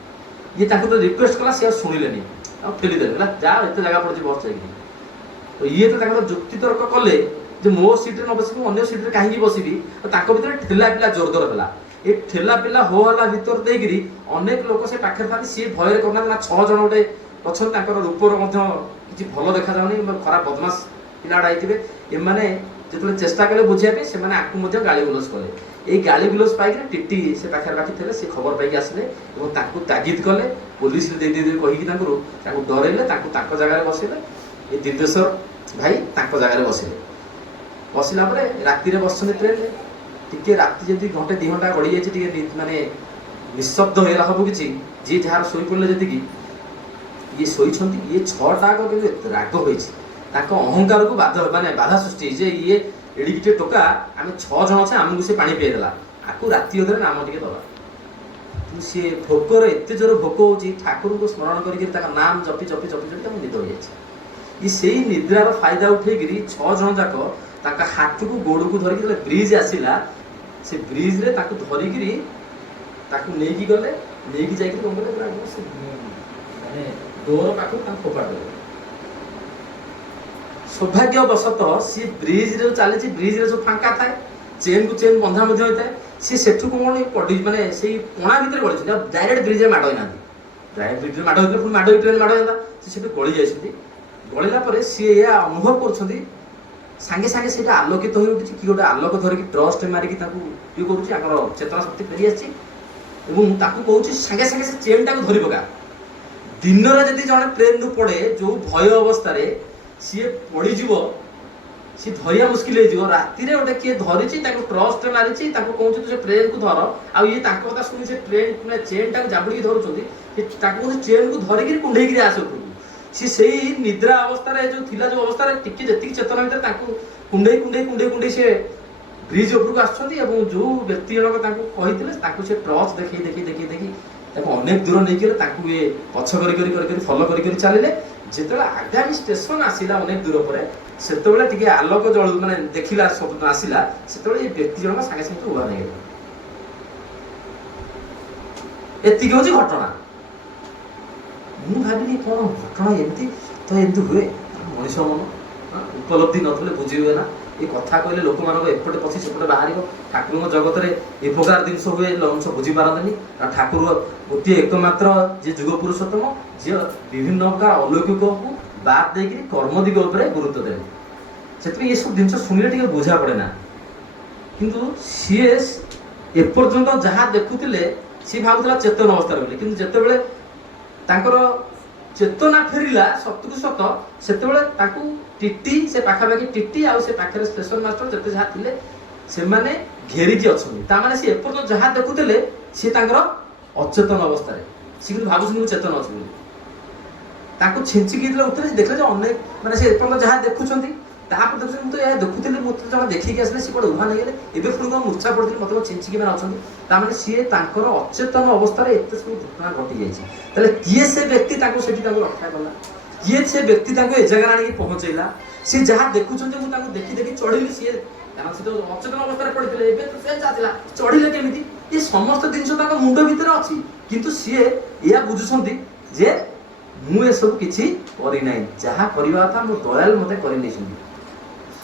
ଇଏ ତାଙ୍କୁ ତ ରିକ୍ୱେଷ୍ଟ କଲା, ସେ ଆଉ ଶୁଣିଲେନି, ଆଉ ଠେଲିଦେଲେ, ହେଲା ଯାଅ ଏତେ ଜାଗା ପଡ଼ିଛି ବସ୍ ଯାଇକି। ତ ଇଏ ତ ତାଙ୍କର ଯୁକ୍ତି ତର୍କ କଲେ ଯେ ମୋ ସିଟ୍ରେ ନ ବସିକି ମୁଁ ଅନ୍ୟ ସିଟ୍ରେ କାହିଁକି ବସିବି। ତ ତାଙ୍କ ଭିତରେ ଠେଲା ପିଲା ଜୋରଦାର ହେଲା। ଏ ଠେଲା ପିଲା ହୋ ହଲ୍ଲା ଭିତରେ ଦେଇକିରି ଅନେକ ଲୋକ ସେ ପାଖରେ ଥାନ୍ତି, ସିଏ ଭୟରେ କରୁନାହାନ୍ତି ନା 6 ଜଣ ଗୋଟେ ଅଛନ୍ତି, ତାଙ୍କର ରୂପର ମଧ୍ୟ କିଛି ଭଲ ଦେଖାଯାଉନି, ଖରାପ ବଦମାସ ପିଲା ଗୁଡ଼ା ହେଇଥିବେ। ଏମାନେ ଯେତେବେଳେ ଚେଷ୍ଟା କଲେ ବୁଝିବା ପାଇଁ, ସେମାନେ ଆଙ୍କୁ ମଧ୍ୟ ଗାଳି ଗୁଲଜ କଲେ। ଏଇ ଗାଳି ଗୁଲଜ ପାଇକି ଟିଟି ସେ ପାଖରେ ବାକି ଥିଲେ, ସେ ଖବର ପାଇକି ଆସିଲେ ଏବଂ ତାଙ୍କୁ ତାଗିଦ କଲେ, ପୋଲିସରେ ଦେଇ କହିକି ତାଙ୍କୁ ଡରେଇଲେ, ତାଙ୍କୁ ତାଙ୍କ ଜାଗାରେ ବସେଇଲେ। ଏ ଦିବ୍ୟେଶ୍ୱର ଭାଇ ତାଙ୍କ ଜାଗାରେ ବସିଲା ପରେ ରାତିରେ ବସିଛନ୍ତି ଟ୍ରେନରେ। ଟିକେ ରାତି ଯଦି 1-2 ଘଣ୍ଟା ଗଡ଼ିଯାଇଛି, ଟିକେ ମାନେ ନିଃଶବ୍ଦ ହେଇଗଲା ସବୁ କିଛି, ଯିଏ ଯାହାର ଶୋଇପଡ଼ିଲେ ଯେତିକି, ଇଏ ଶୋଇଛନ୍ତି। ଇଏ 6ଟା ଯାକ କିନ୍ତୁ ଏତେ ରାଗ ହୋଇଛି, ତାଙ୍କ ଅହଙ୍କାରକୁ ବାଧା ସୃଷ୍ଟି ହେଇଛି ଯେ ଇଏ ଏଡ଼ିକିଟେ ଟୋକା, ଆମେ 6 ଜଣ ଅଛେ, ଆମକୁ ସେ ପାଣି ପିଆଇଦେଲା, ଆକୁ ରାତି ଅଧରେ ନାମ ଟିକେ ଦେବା। କିନ୍ତୁ ସିଏ ଭୋକରେ, ଏତେ ଜୋର ଭୋକ ହେଉଛି, ଠାକୁରଙ୍କୁ ସ୍ମରଣ କରିକି ତାଙ୍କ ନାମ ଜପି ତାଙ୍କୁ ନିଦ ହୋଇଯାଇଛି। ଇଏ ସେଇ ନିଦ୍ରାର ଫାଇଦା ଉଠେଇକିରି 6 ଜଣ ଯାକ ତାଙ୍କ ହାତକୁ ଗୋଡ଼କୁ ଧରିକି ଯେତେବେଳେ ବ୍ରିଜ୍ ଆସିଲା, ସେ ବ୍ରିଜ୍ରେ ତାକୁ ଧରିକିରି ତାକୁ ନେଇକି ଗଲେ, ନେଇକି ଯାଇକି କଣ କଲେ, ମାନେ ଡୋର ପାଖକୁ ତାଙ୍କୁ ଫୋପାଡ଼ି ଦେଲେ। ସୌଭାଗ୍ୟବଶତଃ ସିଏ ବ୍ରିଜ୍ରେ ଚାଲିଛି, ବ୍ରିଜ୍ରେ ସବୁ ଫାଙ୍କା ଥାଏ, ଚେନ୍କୁ ଚେନ୍ ବନ୍ଧା ମଧ୍ୟ ହୋଇଥାଏ। ସିଏ ସେଠୁ କଣ ପଡ଼ି ମାନେ ସେଇ କଣା ଭିତରେ ଗଳିଛନ୍ତି, ଆଉ ଡାଇରେକ୍ଟ ବ୍ରିଜ୍ରେ ମାଡ଼ ହୋଇନାହାନ୍ତି। ଡାଇରେକ୍ଟ ବ୍ରିଜ୍ରେ ମାଡ଼ ହୋଇଥିଲେ ପୁଣି ମାଡ଼ ହୋଇ ଟ୍ରେନ୍ ମାଡ଼ ହୋଇଥାନ୍ତା। ସେ ସେଠୁ ଗଳି ଯାଇଛନ୍ତି। ଗଳିଲା ପରେ ସିଏ ଏହା ଅନୁଭବ କରୁଛନ୍ତି, ସାଙ୍ଗେ ସାଙ୍ଗେ ସେଇଟା ଆଲୋକିତ ହୋଇ ଉଠିଛି, କି ଗୋଟେ ଆଲୋକ ଧରିକି ଟର୍ଚ୍ଚ ମାରିକି ତାଙ୍କୁ ଇଏ କରୁଛି, ଆମର ଚେତନା ଶକ୍ତି ଫେରି ଆସିଛି ଏବଂ ତାକୁ କହୁଛି ସାଙ୍ଗେ ସାଙ୍ଗେ ସେ ଚେନ୍ଟାକୁ ଧରି ପକା। ଦିନରେ ଯଦି ଜଣେ ଟ୍ରେନ୍ରୁ ପଡ଼େ ଯେଉଁ ଭୟ ଅବସ୍ଥାରେ, ସିଏ ପଡ଼ିଯିବ, ସିଏ ଧରିବା ମୁସ୍କିଲ ହେଇଯିବ। ରାତିରେ ଗୋଟେ କିଏ ଧରିଛି, ତାକୁ ଟର୍ଚ୍ଚ ମାରିଛି, ତାକୁ କହୁଛି ତୁ ସେ ଟ୍ରେନ୍କୁ ଧର, ଆଉ ଇଏ ତାଙ୍କ କଥା ଶୁଣି ସେ ଟ୍ରେନ୍ ଚେନ୍ଟାକୁ ଜାବୁଡ଼ିକି ଧରୁଛନ୍ତି, ତାକୁ କହୁଛି ଚେନ୍କୁ ଧରିକିରି କୁଣ୍ଢେଇକିରି ଆସ ଉପରକୁ। ସିଏ ସେଇ ନିଦ୍ରା ଅବସ୍ଥାରେ ଯେଉଁ ଥିଲା, ଯେଉଁ ଅବସ୍ଥାରେ ଟିକେ ଯେତିକି ଚେତନା ଭିତରେ, ତାଙ୍କୁ କୁଣ୍ଢେଇ ସେ ବ୍ରିଜ୍ ଉପରକୁ ଆସୁଛନ୍ତି ଏବଂ ଯେଉଁ ବ୍ୟକ୍ତି ଜଣକ ତାଙ୍କୁ କହିଥିଲେ, ତାଙ୍କୁ ସେ ଟର୍ଚ୍ଚ ଦେଖି ତାକୁ ଅନେକ ଦୂର ନେଇକି ଗଲେ। ତାଙ୍କୁ ଇଏ ପଛ କରି ଫଲୋ କରି ଚାଲିଲେ। ଯେତେବେଳେ ଆଗାମୀ ଷ୍ଟେସନ ଆସିଲା ଅନେକ ଦୂର ପରେ, ସେତେବେଳେ ଟିକେ ଆଲୋକ ମାନେ ଦେଖିଲା ସ୍ୱପ୍ନ ଆସିଲା, ସେତେବେଳେ ଏ ବ୍ୟକ୍ତି ଜଣକ ସାଙ୍ଗେ ସାଙ୍ଗେ ଉଭା ନେଇଗଲେ। ଏତିକି ହଉଛି ଘଟଣା। ମୁଁ ଭାବିଲି କଣ ଘଟଣା ଏମିତି ତ ଏମିତି ହୁଏ, ମଣିଷ ମନ ଉପଲବ୍ଧି ନଥିଲେ ବୁଝି ହୁଏ ନା। ଏ କଥା କହିଲେ ଲୋକମାନଙ୍କ ଏପଟେ ପଶି ସେପଟେ ବାହାରିବ। ଠାକୁରଙ୍କ ଜଗତରେ ଏ ପ୍ରକାର ଜିନିଷ ହୁଏ, ମଣିଷ ବୁଝିପାରନ୍ତିନି। କାରଣ ଠାକୁର ଗୋଟିଏ ଏକମାତ୍ର ଯିଏ ଯୁଗ ପୁରୁଷୋତ୍ତମ, ଯିଏ ବିଭିନ୍ନ ପ୍ରକାର ଅଲୌକିକକୁ ବାଦ ଦେଇକି କର୍ମ ଦିଗ ଉପରେ ଗୁରୁତ୍ୱ ଦେବେ। ସେଥିପାଇଁ ଏସବୁ ଜିନିଷ ଶୁଣିଲେ ଟିକେ ବୁଝା ପଡ଼େ ନା। କିନ୍ତୁ ସିଏ ଏପର୍ଯ୍ୟନ୍ତ ଯାହା ଦେଖୁଥିଲେ, ସିଏ ଭାବୁଥିଲା ଚେତନ ଅବସ୍ଥାରେ ବୋଲି, କିନ୍ତୁ ଯେତେବେଳେ ତାଙ୍କର ଚେତନା ଫେରିଲା ସତକୁ ସତ, ସେତେବେଳେ ତାଙ୍କୁ ଟିଟି, ସେ ପାଖାପାଖି ଟିଟି ଆଉ ସେ ପାଖରେ ଷ୍ଟେସନ ମାଷ୍ଟର ଯେତେ ଯାହା ଥିଲେ, ସେମାନେ ଘେରିକି ଅଛନ୍ତି। ତାମାନେ ସେ ଏପର୍ଯ୍ୟନ୍ତ ଯାହା ଦେଖୁଥିଲେ, ସିଏ ତାଙ୍କର ଅଚେତନ ଅବସ୍ଥାରେ, ସିଏ କିନ୍ତୁ ଭାବୁଛନ୍ତି ମୁଁ ଚେତନ ଅଛି ବୋଲି। ତାଙ୍କୁ ଛିଞ୍ଚିକି ଉତ୍ତର ଦେଖିଲେ ଯେ ଅନେକ ମାନେ ସେ ଏପର୍ଯ୍ୟନ୍ତ ଯାହା ଦେଖୁଛନ୍ତି, ତାପରେ ଦେଖୁଛନ୍ତି ମୁଁ ତ ଏହା ଦେଖୁଥିଲି, ମୋତେ ଜଣେ ଦେଖିକି ଆସିଲେ, ସିଏ କୁଆଡ଼େ ଉଭା ନେଇଗଲେ, ଏବେ ପୁଣି କଣ ମୂର୍ଚ୍ଛା ପଡ଼ିଥିଲି, ମୋତେ ଛିଞ୍ଚିକି ମାନେ ଅଛନ୍ତି। ତାମାନେ ସିଏ ତାଙ୍କର ଅଚେତନ ଅବସ୍ଥାରେ ଏତେ ସବୁ ଘଟଣା ଘଟି ଯାଇଛି। ତାହେଲେ କିଏ ସେ ବ୍ୟକ୍ତି ତାଙ୍କୁ ରକ୍ଷା କଲା? କିଏ ସେ ବ୍ୟକ୍ତି ତାଙ୍କୁ ଏ ଜାଗାରେ ଆଣିକି ପହଞ୍ଚେଇଲା? ସିଏ ଯାହା ଦେଖୁଛନ୍ତି, ମୁଁ ତାଙ୍କୁ ଦେଖି ଚଢିଲି, ସିଏ କାରଣ ସେ ତ ଅଚେତନ ଅବସ୍ଥାରେ ପଡ଼ିଥିଲେ, ଏବେ ତ ସେ ଚାଲିଲା, ଚଢିଲେ କେମିତି? ଏ ସମସ୍ତ ଜିନିଷ ତାଙ୍କ ମୁଣ୍ଡ ଭିତରେ ଅଛି, କିନ୍ତୁ ସିଏ ଏହା ବୁଝୁଛନ୍ତି ଯେ ମୁଁ ଏସବୁ କିଛି କରିନାହିଁ, ଯାହା କରିବା କଥା ମୋ ଦୟାଲ ମୋତେ କରିନେଇଛନ୍ତି।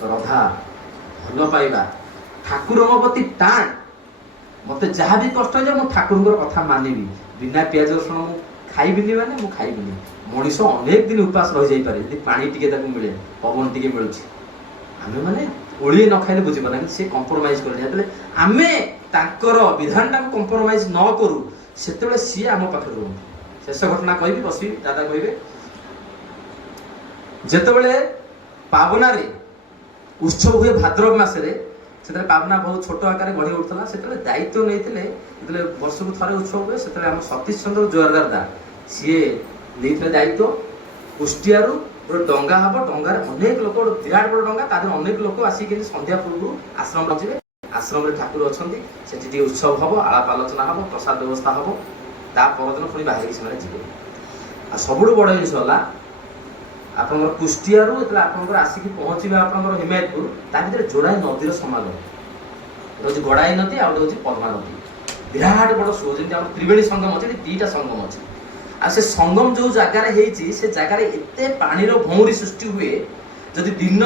ଶ୍ରଦ୍ଧା, ଭଲ ପାଇବା, ଠାକୁରଙ୍କ ପ୍ରତି ଟାଣ, ମୋତେ ଯାହା ବି କଷ୍ଟ ହେଇଯାଉ ମୁଁ ଠାକୁରଙ୍କର କଥା ମାନିବି। ବିନା ପିଆଜ ରସୁଣ ମୁଁ ଖାଇବିନି, ମାନେ ମୁଁ ଖାଇବିନି। ମଣିଷ ଅନେକ ଦିନ ଉପାସ ରହିଯାଇପାରେ ଯଦି ପାଣି ଟିକେ ତାକୁ ମିଳେ, ପବନ ଟିକେ ମିଳୁଛି। ଆମେ ମାନେ ଓଳିଏ ନ ଖାଇଲେ ବୁଝିପାରୁନା, କିନ୍ତୁ ସେ କମ୍ପ୍ରମାଇଜ କରେନି। ଯେତେବେଳେ ଆମେ ତାଙ୍କର ବିଧାନଟାକୁ କମ୍ପ୍ରମାଇଜ ନ କରୁ, ସେତେବେଳେ ସିଏ ଆମ ପାଖରେ ରୁହନ୍ତି। ଶେଷ ଘଟଣା କହିବି, ବସିବି, ଦାଦା କହିବେ। ଯେତେବେଳେ ପାବନାରେ ଉତ୍ସବ ହୁଏ ଭାଦ୍ରବ ମାସରେ, ସେତେବେଳେ ପାବନା ବହୁତ ଛୋଟ ଆକାରରେ ଗଢ଼ି ଉଠୁଥିଲା। ସେତେବେଳେ ଦାୟିତ୍ୱ ନେଇଥିଲେ, ଯେତେବେଳେ ବର୍ଷକୁ ଥରେ ଉତ୍ସବ ହୁଏ, ସେତେବେଳେ ଆମ ସତୀଶ ଚନ୍ଦ୍ର ଜୋରଦାର ଦା ସିଏ ନେଇଥିଲେ ଦାୟିତ୍ୱ। କୁଷ୍ଟିଆରୁ ଗୋଟେ ଡଙ୍ଗା ହବ, ଡଙ୍ଗାରେ ଅନେକ ଲୋକ, ଗୋଟେ ବିରାଟ ବଡ଼ ଡଙ୍ଗା, ତା ଦେହରେ ଅନେକ ଲୋକ ଆସିକି କେମିତି ସନ୍ଧ୍ୟା ପୂର୍ବରୁ ଆଶ୍ରମ ଯିବେ। ଆଶ୍ରମରେ ଠାକୁର ଅଛନ୍ତି, ସେଠି ଟିକେ ଉତ୍ସବ ହବ, ଆଳାପ ଆଲୋଚନା ହବ, ପ୍ରସାଦ ବ୍ୟବସ୍ଥା ହବ, ତା ପରଦିନ ପୁଣି ବାହାରିକି ସେମାନେ ଯିବେ। ଆଉ ସବୁଠୁ ବଡ଼ ଜିନିଷ ହେଲା ଆପଣଙ୍କର କୁଷ୍ଟିଆରୁ ଯେତେବେଳେ ଆପଣଙ୍କର ଆସିକି ପହଞ୍ଚିବେ ଆପଣଙ୍କର ହିମାୟତପୁର, ତା ଭିତରେ ଯୋଡ଼ାଏ ନଦୀର ସମାଗମ। ଗୋଟେ ହେଉଛି ଗଡ଼ାଇ ନଦୀ, ଆଉ ଗୋଟେ ହେଉଛି ପଦ୍ମା ନଦୀ। ବିରାଟ ବଡ଼ ସୁଅ, ଯେମିତି ଆମର ତ୍ରିବେଣୀ ସଙ୍ଗମ ଅଛି, ଦିଟା ସଙ୍ଗମ ଅଛି। ଆଉ ସେ ସଙ୍ଗମ ଯୋଉ ଜାଗାରେ ହେଇଛି, ସେ ଜାଗାରେ ଏତେ ପାଣିର ଭଉଁରୀ ସୃଷ୍ଟି ହୁଏ, ଯଦି ଦିନ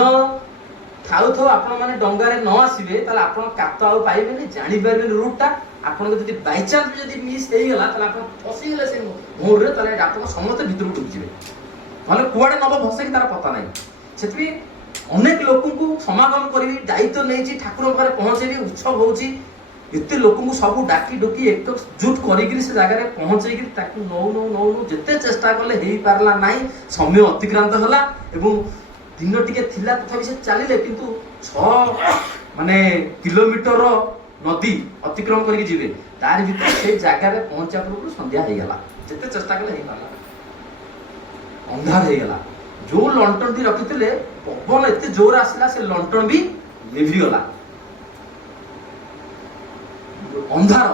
ଥାଉ ଥାଉ ଆପଣ ମାନେ ଡଙ୍ଗାରେ ନ ଆସିବେ ତାହେଲେ ଆପଣ କାତ ଆଉ ପାଇବେନି, ଜାଣିପାରିବେନି ରୁଟ୍ଟା। ଆପଣଙ୍କୁ ଯଦି ବାଇଚାନ୍ସ ଯଦି ମିସ୍ ହେଇଗଲା ତାହେଲେ ଆପଣ ଫସିଗଲେ ସେ ଭଉଁରୀରେ, ତାହେଲେ ଆପଣ ସମସ୍ତେ ଭିତରକୁ ଡୁବିଯିବେ, ନହେଲେ କୁଆଡ଼େ ନବ ଭସେଇକି ତାର ପତା ନାହିଁ। ସେଥିପାଇଁ ଅନେକ ଲୋକଙ୍କୁ ସମାଗମ କରିବି, ଦାୟିତ୍ୱ ନେଇଛି, ଠାକୁରଙ୍କ ପାଖରେ ପହଞ୍ଚେଇବି, ଉତ୍ସବ ହଉଛି, ଏତେ ଲୋକଙ୍କୁ ସବୁ ଡାକି ଡୁକି ଏକଜୁଟ କରିକିରି ସେ ଜାଗାରେ ପହଞ୍ଚେଇକିରି ତାକୁ ନଉ ଯେତେ ଚେଷ୍ଟା କଲେ ହେଇପାରିଲା ନାହିଁ। ସମୟ ଅତିକ୍ରାନ୍ତ ହେଲା ଏବଂ ଦିନ ଟିକେ ଥିଲା, ତଥାପି ସେ ଚାଲିଲେ, କିନ୍ତୁ 6 କିଲୋମିଟର ନଦୀ ଅତିକ୍ରମ କରିକି ଯିବେ, ତାରି ଭିତରେ ସେଇ ଜାଗାରେ ପହଞ୍ଚିବା ପୂର୍ବରୁ ସନ୍ଧ୍ୟା ହେଇଗଲା। ଯେତେ ଚେଷ୍ଟା କଲେ ହେଇପାରିଲା, ଅନ୍ଧାର ହେଇଗଲା। ଯୋଉ ଲଣ୍ଠନଟି ରଖିଥିଲେ, ପବନ ଏତେ ଜୋର ଆସିଲା, ସେ ଲଣ୍ଠନ ବି ଲିଭିଗଲା। ଅନ୍ଧାର,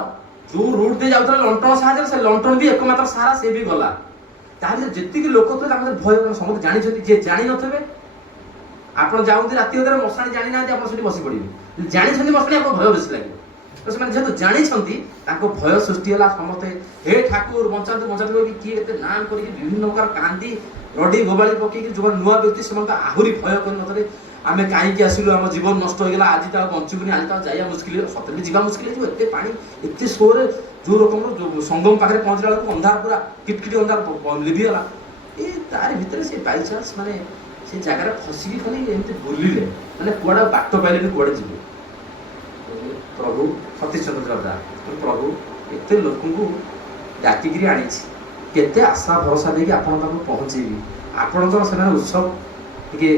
ଯୋଉ ରୁଟ ଦେଇ ଯାଉଥିଲା ଲଣ୍ଠନ ସାହାଯ୍ୟରେ, ସେ ଲଣ୍ଠନ ବି ଏକମାତ୍ର ସାହାରା, ସେ ବି ଗଲା। ତାହେଲେ ଯେତିକି ଲୋକ ଥିଲେ ତାଙ୍କର ଭୟ, ସମସ୍ତେ ଜାଣିଛନ୍ତି। ଯିଏ ଜାଣିନଥିବେ, ଆପଣ ଯାଉଛନ୍ତି ରାତି ଅଧରେ, ମଶାଣି ଜାଣିନାହାନ୍ତି, ଆପଣ ସେଠି ବସି ପଡ଼ିବେ। ଜାଣିଛନ୍ତି ମଶାଣି, ଆପଣଙ୍କ ଭୟ ବେଶୀ ଲାଗିବ। ତ ସେମାନେ ଯେହେତୁ ଜାଣିଛନ୍ତି, ତାଙ୍କ ଭୟ ସୃଷ୍ଟି ହେଲା। ସମସ୍ତେ ହେ ଠାକୁର ବଞ୍ଚାନ୍ତୁ ବଞ୍ଚାନ୍ତୁ କହିକି, କିଏ ଏତେ ନାଁ କରିକି ବିଭିନ୍ନ ପ୍ରକାର କାନ୍ଦି ରଡ଼ି ଗୋବାଳି ପକେଇକି, ଯୋଉମାନେ ନୂଆ ବ୍ୟକ୍ତି ସେମାନଙ୍କୁ ଆହୁରି ଭୟ କରିନଥିଲେ। ଆମେ କାହିଁକି ଆସିଲୁ, ଆମ ଜୀବନ ନଷ୍ଟ ହେଇଗଲା, ଆଜି ତ ଆଉ ବଞ୍ଚିବୁନି, ଆଜି ତ ଆଉ ଯାଇବା ମୁସ୍କିଲ, ସତରେ ବି ଯିବା ମୁସ୍କିଲ ହେଇଯିବ। ଏତେ ପାଣି, ଏତେ ସୋରେ, ଯୋଉ ରକମର ସଙ୍ଗମ ପାଖରେ ପହଞ୍ଚିଲା ବେଳକୁ ଅନ୍ଧାର, ପୁରା କିଟକିଟି ଅନ୍ଧାର ଲିଭିଗଲା। ତାରି ଭିତରେ ସେ ବାଇଚାନ୍ସ ସେ ଜାଗାରେ ଫସିକି ଖାଲି ଏମିତି ବୁଲିଲେ, କୁଆଡ଼େ ବାଟ ପାଇଲେନି, କୁଆଡ଼େ ଯିବେ। ପ୍ରଭୁ ସତୀଶ ଚନ୍ଦ୍ର ଦା, ପ୍ରଭୁ ଏତେ ଲୋକଙ୍କୁ ଡାକିକିରି ଆଣିଛି, କେତେ ଆଶା ଭରସା ଦେଇକି ଆପଣ ତାଙ୍କୁ ପହଞ୍ଚେଇବି, ଆପଣଙ୍କର ସେମାନେ ଉତ୍ସବ ଟିକେ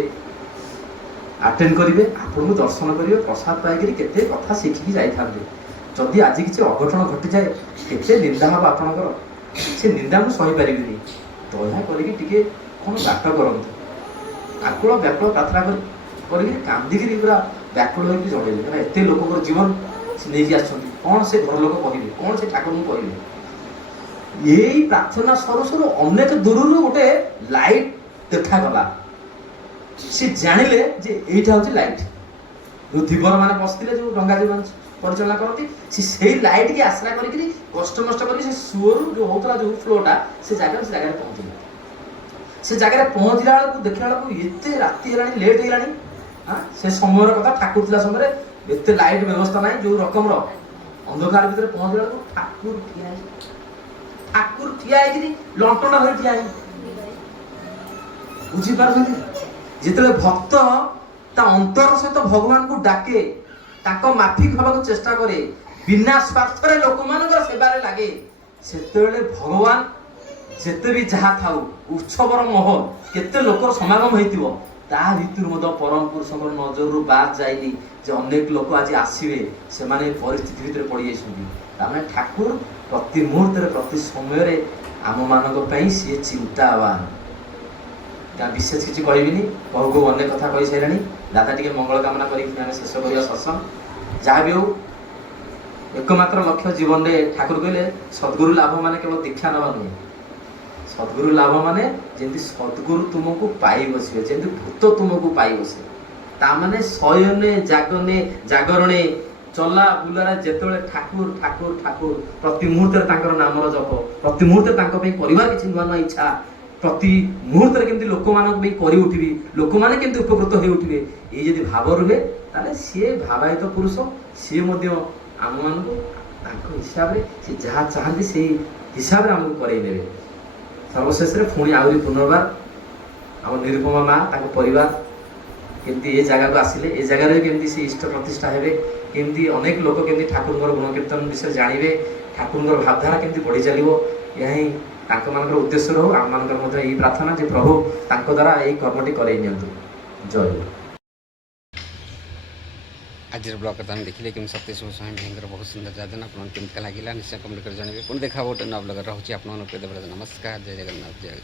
ଆଟେଣ୍ଡ କରିବେ, ଆପଣଙ୍କୁ ଦର୍ଶନ କରିବେ, ପ୍ରସାଦ ପାଇକିରି କେତେ କଥା ଶିଖିକି ଯାଇଥାନ୍ତେ। ଯଦି ଆଜି କିଛି ଅଘଟଣ ଘଟିଯାଏ, କେତେ ନିନ୍ଦା ହେବ ଆପଣଙ୍କର। ସେ ନିନ୍ଦା ମୁଁ ସହିପାରିବିନି, ଦୟା କରିକି ଟିକେ କ'ଣ ବାଟ କରନ୍ତୁ। ଆକୁଳ ବ୍ୟାକୁଳ ପ୍ରାର୍ଥନା କରିକି କାନ୍ଦିକିରି ପୁରା ବ୍ୟାକୁଳ ହେଇକି ଜଣେଇଲେ, କାରଣ ଏତେ ଲୋକଙ୍କର ଜୀବନ ସେ ନେଇକି ଆସିଛନ୍ତି। କ'ଣ ସେ ଘର ଲୋକ କହିବେ, କ'ଣ ସେ ଠାକୁରଙ୍କୁ କହିବେ। ଏଇ ପ୍ରାର୍ଥନା ସରୁ ସରୁ ଅନେକ ଦୂରରୁ ଗୋଟେ ଲାଇଟ୍ ଦେଖାଗଲା। ସେ ଜାଣିଲେ ଯେ ଏଇଟା ହଉଛି ଲାଇଟ୍। ଯୋଉ ଧୀବର ମାନେ ବସିଥିଲେ, ଯୋଉ ଡଙ୍ଗା ଯୋଉମାନେ ପରିଚାଳନା କରନ୍ତି, ସେ ସେଇ ଲାଇଟ୍ କି ଆଶ୍ରା କରିକିରି କଷ୍ଟ କରିକି ସେ ସୁଅରୁ ଯୋଉ ହଉଥିଲା ଯୋଉ ଫ୍ଲୋଟା, ସେ ଜାଗାରେ ପହଞ୍ଚିଲେ। ସେ ଜାଗାରେ ପହଞ୍ଚିଲା ବେଳକୁ ଦେଖିଲା ବେଳକୁ ଏତେ ରାତି ହେଲାଣି, ଲେଟ୍ ହେଇଗଲାଣି। ସେ ସମୟର କଥା, ଠାକୁର ଥିଲା ସମୟରେ ଏତେ ଲାଇଟ୍ ବ୍ୟବସ୍ଥା ନାହିଁ। ଯୋଉ ରକମର ଅନ୍ଧକାର ଭିତରେ ପହଞ୍ଚିଲା ବେଳକୁ ଠାକୁର ଠିଆ ହେଇକିରି ଲଣ୍ଠନ ଧରି ଠିଆ ହେଇ, ବୁଝିପାରୁଛନ୍ତି? ଯେତେବେଳେ ଭକ୍ତ ତା ଅନ୍ତର ସହିତ ଭଗବାନଙ୍କୁ ଡାକେ, ତାଙ୍କ ମାଫିକ ହେବାକୁ ଚେଷ୍ଟା କରେ, ବିନା ସ୍ୱାର୍ଥରେ ଲୋକମାନଙ୍କର ସେବାରେ ଲାଗେ, ସେତେବେଳେ ଭଗବାନ ଯେତେ ବି ଯାହା ଥାଉ, ଉତ୍ସବର ମହଲ, କେତେ ଲୋକର ସମାଗମ ହେଇଥିବ, ତା ଭିତରୁ ମଧ୍ୟ ପରମ ପୁରୁଷଙ୍କର ନଜରରୁ ବାଦ ଯାଇନି ଯେ ଅନେକ ଲୋକ ଆଜି ଆସିବେ, ସେମାନେ ପରିସ୍ଥିତି ଭିତରେ ପଡ଼ିଯାଇଛନ୍ତି। ତାମାନେ ଠାକୁର ପ୍ରତି ମୁହୂର୍ତ୍ତରେ, ପ୍ରତି ସମୟରେ ଆମମାନଙ୍କ ପାଇଁ ସିଏ ଚିନ୍ତାବାନ। ବିଶେଷ କିଛି କହିବିନି, ବହୁ ଅନେକ କଥା କହିସାରିଲାଣି। ଦାଦା ଟିକେ ମଙ୍ଗଳ କାମନା କରିକି ଆମେ ଶେଷ କରିବା ସତ୍ସଙ୍ଗ। ଯାହା ବି ହଉ, ଏକମାତ୍ର ଲକ୍ଷ୍ୟ ଜୀବନରେ, ଠାକୁର କହିଲେ ସଦ୍ଗୁରୁ ଲାଭ ମାନେ କେବଳ ଦୀକ୍ଷା ନେବା ନୁହେଁ। ସଦ୍ଗୁରୁ ଲାଭ ମାନେ ଯେମିତି ସଦ୍ଗୁରୁ ତୁମକୁ ପାଇ ବସିବେ, ଯେମିତି ଭୂତ ତୁମକୁ ପାଇ ବସେ। ତାମାନେ ଶୟନେ ଜାଗରଣେ ଚଲା ବୁଲାରେ ଯେତେବେଳେ ଠାକୁର ଠାକୁର ଠାକୁର, ପ୍ରତି ମୁହୂର୍ତ୍ତରେ ତାଙ୍କର ନାମର ଜପ, ପ୍ରତି ମୁହୂର୍ତ୍ତରେ ତାଙ୍କ ପାଇଁ କରିବାର କିଛି ନୂଆ ନୂଆ ଇଚ୍ଛା, ପ୍ରତି ମୁହୂର୍ତ୍ତରେ କେମିତି ଲୋକମାନଙ୍କ ପାଇଁ କରି ଉଠିବି, ଲୋକମାନେ କେମିତି ଉପକୃତ ହୋଇ ଉଠିବେ, ଏଇ ଯଦି ଭାବ ରୁହେ, ତାହେଲେ ସିଏ ଭାବାୟିତ ପୁରୁଷ, ସିଏ ମଧ୍ୟ ଆମମାନଙ୍କୁ ତାଙ୍କ ହିସାବରେ, ସେ ଯାହା ଚାହାନ୍ତି ସେଇ ହିସାବରେ ଆମକୁ କରେଇ ନେବେ। ସର୍ବଶେଷରେ ପୁଣି ଆହୁରି ପୁନର୍ବାର ଆମ ନିରୁପମା ମା, ତାଙ୍କ ପରିବାର କେମିତି ଏ ଜାଗାକୁ ଆସିଲେ, ଏ ଜାଗାରେ କେମିତି ସେ ଇଷ୍ଟ ପ୍ରତିଷ୍ଠା ହେବେ, କେମିତି ଅନେକ ଲୋକ କେମିତି ଠାକୁରଙ୍କର ଗୁଣକୀର୍ତ୍ତନ ବିଷୟରେ ଜାଣିବେ, ଠାକୁରଙ୍କର ଭାବଧାରା କେମିତି ବଢ଼ି ଚାଲିବ, ଏହା ହିଁ ତାଙ୍କମାନଙ୍କର ଉଦ୍ଦେଶ୍ୟ ରହୁ। ଆମମାନଙ୍କର ମଧ୍ୟ ଏହି ପ୍ରାର୍ଥନା ଯେ ପ୍ରଭୁ ତାଙ୍କ ଦ୍ୱାରା ଏହି କର୍ମଟି କରେଇ ନିଅନ୍ତୁ। ଜୟ ଗୁରୁ। ଆଜିର ବ୍ଲଗ୍ କଥା ଆମେ ଦେଖିଲେ କେମିତି ସତୀଶ ଗୋସ୍ୱାମୀ ଭାଇଙ୍କର ବହୁତ ସୁନ୍ଦର ଯାତନା, ଆପଣଙ୍କୁ କେମିତି ଲାଗିଲା ନିଶ୍ଚୟ କମେଣ୍ଟ କରି ଜଣାଇବେ। ପୁଣି ଦେଖା ଗୋଟେ ନୂଆ ବ୍ଲଗ୍ ରହୁଛି ଆପଣମାନଙ୍କୁ। ନମସ୍କାର, ଜୟ ଜଗନ୍ନାଥ, ଜୟ